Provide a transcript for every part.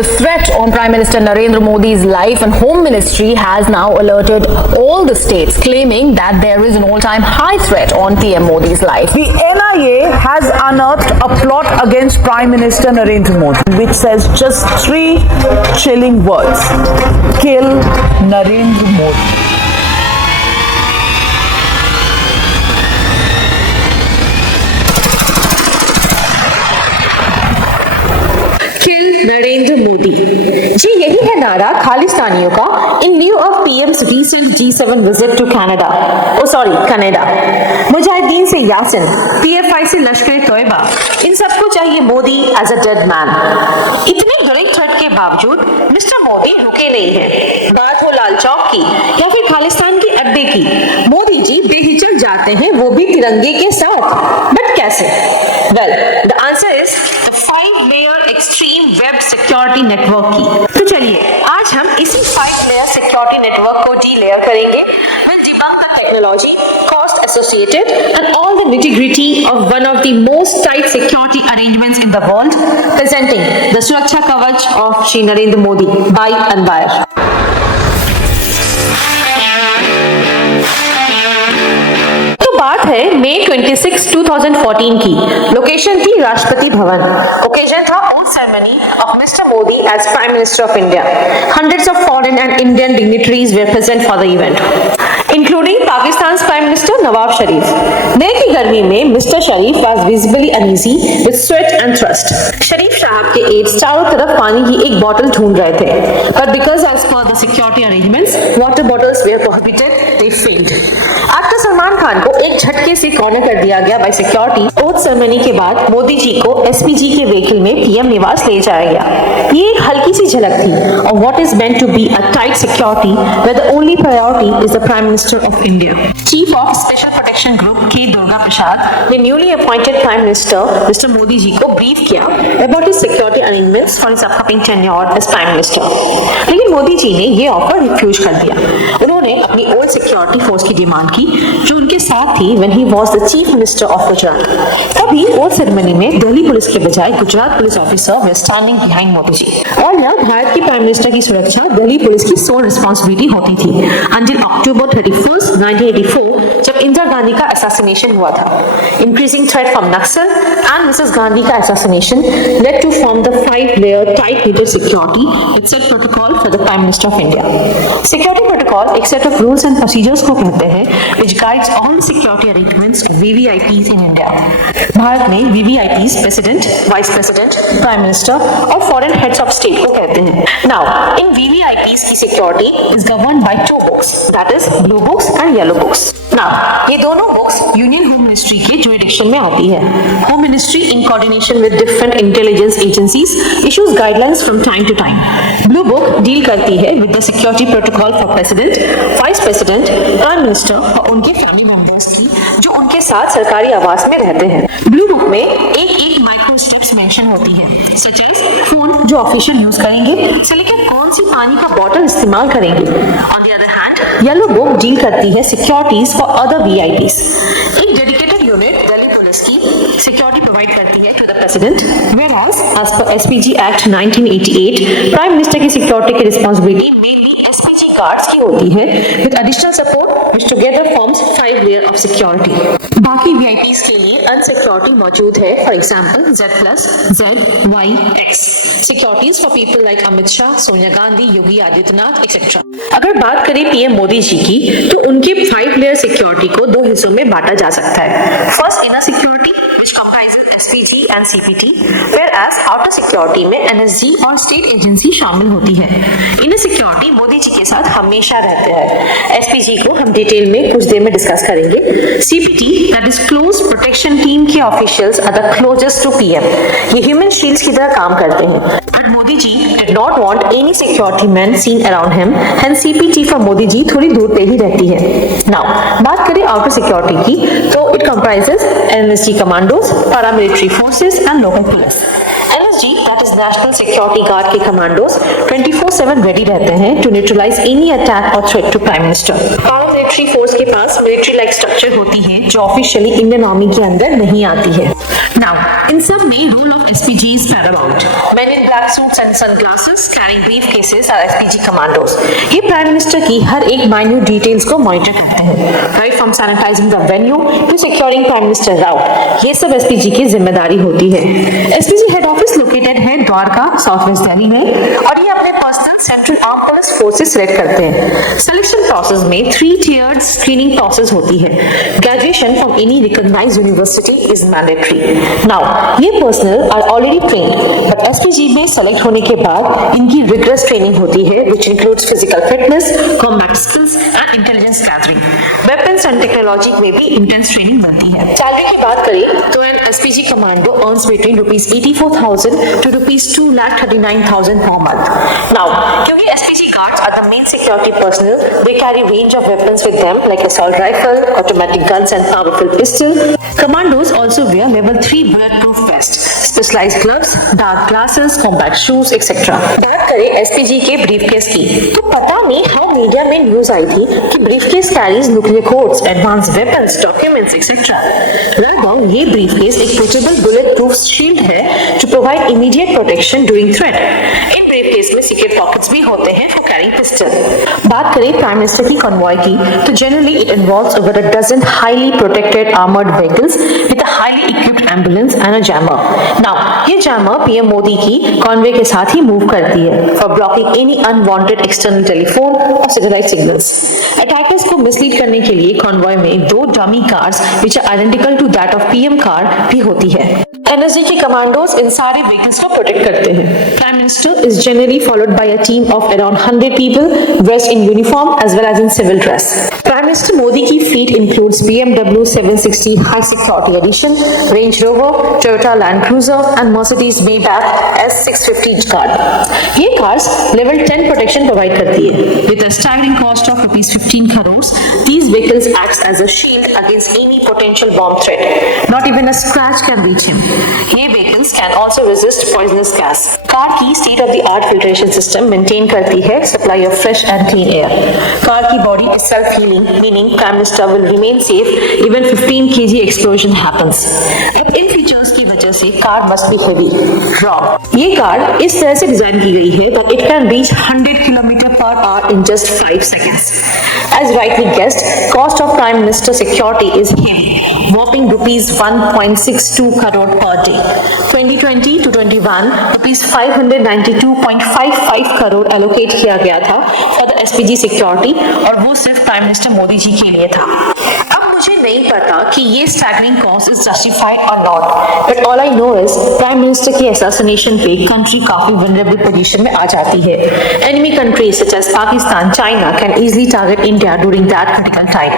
The threat on Prime Minister Narendra Modi's life and Home Ministry has now alerted all the states, claiming that there is an all-time high threat on PM Modi's life. The NIA has unearthed a plot against Prime Minister Narendra Modi, which says just 3 chilling words: kill Narendra Modi. Narendra मोदी जी, यही है नारा खालिस्तानियों का in lieu of PM's recent G7 visit to Canada. Mujahideen से Yasin, PFI से लश्कर तोयबा, इन सबको चाहिए Modi as a dead man. इतने बड़े थ्रेट के बावजूद मिस्टर मोदी रुके नहीं हैं। बात हो लाल चौक की या फिर खालिस्तान के अड्डे की, मोदी जी बेहिचक जाते हैं, वो भी तिरंगे के साथ। बट कैसे? Well, the answer is the 5-layer extreme web security network की। तो चलिए आज हम इसी 5-layer सिक्योरिटी नेटवर्क को डी-लेयर करेंगे with debug the technology, cost associated and all the nitty-gritty of one of the most tight security arrangements in the world, presenting the Suraksha Kavach of Shri Narendra Modi by Anwar। बात है मई 26, 2014 की। लोकेशन थी राष्ट्रपति Bhavan. Occasion था oath ceremony of Mr Modi as prime minister of India. Hundreds of foreign and Indian dignitaries were present for the event, including Pakistan's Prime Minister Nawaz Sharif. मई की गर्मी में मिस्टर शरीफ was visibly uneasy with sweat and thirst. शरीफ साहब के aides चारों तरफ पानी की एक बोतल ढूंढ रहे थे, but because as per the security arrangements, water bottles were prohibited, they failed. Actor Salman खान को एक झटके से कॉर्नर कर दिया गया बाय सिक्योरिटी। ओथ सेरेमनी के बाद मोदी जी को एसपीजी के व्हीकल में पीएम निवास ले जाया गया। ये एक हल्की सी झलक थी और what is meant to be a tight security where the only priority is the prime minister of India. Chief of special protection group के दुर्गा प्रसाद ने newly appointed prime minister mister Modi ji को ब्रीफ किया about his security arrangements for his upcoming tenure as prime minister. लेकिन मोदी जी ने ये offer refuse कर दिया। उन्होंने अपनी ओल्ड सिक्योरिटी फोर्स की डिमांड की जो उनके साथ थी when he was the chief minister of Gujarat. तभी ओथ सेरेमनी में दिल्ली पुलिस के बजाय गुजरात पुलिस ऑफिसर वे स्टैंडिंग बिहाइंड मोदी जी। और यह भारत की प्राइम मिनिस्टर की सुरक्षा दिल्ली पुलिस की सोल रिस्पांसिबिलिटी होती थी अंटिल अक्टूबर 31, 1984 जब इंदिरा गांधी का असैसिनेशन हुआ था। Increasing threat from Naxal and Mrs Gandhi का assassination led to form the 5-layer tight knitted security with set protocol for the prime minister of India. Security protocol एक set of rules and procedures को कहते हैं which guides all security arrangements of VVIPs in India। Bharat में VVIPs president, vice president, prime minister और foreign heads of state को कहते हैं। Now, इन VVIPs की security is governed by 2 books, that is Blue Books and Yellow Books। Now, ये दोनों books union home ministry के jurisdiction में आती है। Home ministry in coordination with different intelligence agencies issues guidelines from time to time. Blue book deal करती है with the security protocol for president, vice president, prime minister और उनके family members की जो उनके साथ सरकारी आवास में रहते हैं। ब्लू बुक में एक माइक्रो स्टेप्स मेंशन होती है, सच एज फोन जो ऑफिशियल यूज करेंगे से लेकर कौन सी पानी का बॉटल इस्तेमाल करेंगे। On the other hand yellow book deal करती है सिक्योरिटीज फॉर अदर वीआईपीज। एक डेडिकेटेड यूनिट दिल्ली पुलिस की सिक्योरिटी प्रोवाइड करती है to the president, whereas as per SPG Act 1988 prime minister की सिक्योरिटी की रिस्पांसिबिलिटी मेनली SPG गार्ड्स की होती है with additional support which together forms 5-layer of security। बाकी VIPs के लिए अनसिक्योरिटी मौजूद है, for example Z+, Z, Y, X। Securities for people like Amit शाह, सोनिया गांधी, योगी आदित्यनाथ एक्सेट्रा। अगर बात करें पीएम मोदी जी की तो उनकी 5-layer सिक्योरिटी को 2 हिस्सों में बांटा जा सकता है। First inner security which comprises SPG and CPT, whereas outer security में NSG और स्टेट एजेंसी शामिल होती है। इनर सिक्योरिटी मोदी जी के साथ हमेशा रहते हैं। SPG को हम डिटेल में कुछ देर में डिस्कस करेंगे। CPT that is close protection team के officials are the closest to PM. ये ह्यूमन शील्ड्स की तरह काम करते हैं। But Modi ji did not want any security man seen around him, hence CPT for Modi ji थोड़ी दूर पे ही रहती है। नाउ बात करें आउटर सिक्योरिटी की तो it comprises NSG commandos, paramilitary forces and local police। NSG that is National Security Guard के कमांडोज 24/7 रेडी रहते हैं टू न्यूट्रलाइज एनी अटैक और threat to prime minister. paramilitary force के पास मिलिट्री लाइक स्ट्रक्चर होती है जो ऑफिशियली इंडियन आर्मी के अंदर नहीं आती है। नाउ इन सब में role of SPG is paramount. Men in black suits and sunglasses carrying briefcases are SPG commandos. ये प्राइम मिनिस्टर की हर एक माइन्यूट डिटेल्स को मॉनिटर करते हैं, right from sanitising the venue to securing prime minister route. ये सब एसपीजी की जिम्मेदारी होती है. एसपीजी हेड ऑफिस लोकेटेड है द्वारका, साउथ वेस्ट दिल्ली में, और ये अपने personal central arm police forces select करते हैं. सिलेक्शन प्रोसेस में 3 tiered स्क्रीनिंग प्रोसेस होती है. Graduation from any recognised university is mandatory. Now ये personnel are already trained, but SPG में सेलेक्ट होने के बाद इनकी रिग्रेस ट्रेनिंग होती है, which includes physical fitness, combat skills and intelligence gathering. Weapons and technology में भी इंटेंस ट्रेनिंग मिलती है. सैलरी की बात करें तो an SPG commando earns between ₹84,000 to ₹2,39,000 per month. Now, क्योंकि SPG guards are the main security personnel, they carry range of weapons with them like assault rifle, automatic guns and powerful pistol. Commandos also wear level 3 bulletproof vest, specialized gloves, dark glasses, combat shoes, etc. बात करें SPG के ब्रीफकेस की, तो पता नहीं how media में न्यूज आई थी कि briefcase carries nuclear codes, advance weapons, documents etcetera. Wrong. ये ब्रीफकेस एक पोर्टेबल बुलेट प्रूफ शील्ड है to provide immediate protection during threat. इन ब्रीफकेस में सीक्रेट पॉकेट्स भी होते हैं for carrying pistol. बात करें प्राइम मिनिस्टर की कॉन्वॉय की, तो generally it involves over a dozen highly protected armored vehicles with a highly equipped ambulance and a jammer. Now, ये jammer पीएम मोदी की कॉन्वॉय के साथ ही मूव करती है for blocking any unwanted external telephone or satellite signals. Attackers को मिसलीड करने के लिए कॉन्वॉय में 2 dummy cars which are identical to that of PM car भी होती है. एनएसजी के कमांडोज इन सारे व्हीकल्स को प्रोटेक्ट करते हैं. Prime minister is generally followed by a team of around 100 people dressed in uniform as well as in civil dress. Prime minister Modi की fleet includes BMW 760 high security edition, Range Rover, Toyota Land Cruiser and Mercedes Maybach S650 car. ये cars level 10 protection provide करती है. With a staggering cost of ₹15 crores, these vehicles acts as a shield against any potential bomb threat. Not even a scratch can reach him. ये vehicles can also resist poisonous gas. Car की state of the art filtration system maintain करती है supply of fresh and clean air. Car की body is self healing, meaning prime minister will remain safe even 15 kg explosion happens. अब इन features की वजह से car must be heavy. Wrong. ये car इस तरह से डिजाइन की गई है that it can reach 100 km/h in just 5 seconds. As rightly guessed, cost of Prime Minister security is heavy, whopping ₹1.62 crore per day. 2020 to 21, ₹592.55 crore allocate किया गया था for the SPG security, और वो सिर्फ प्राइम मिनिस्टर मोदी जी के लिए था. अब मुझे नहीं पता कि ये स्टैगरिंग कॉस्ट इज जस्टिफाइड और not, but all I know is prime minister की असैसिनेशन पे कंट्री काफी वल्नरेबल पोजीशन में आ जाती है. Enemy countries such as Pakistan, China can easily target India during that critical time.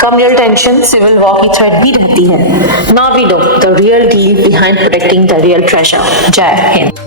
Communal tension, civil war की threat भी रहती है. Now we know the real deal behind protecting the real treasure. जय हिंद.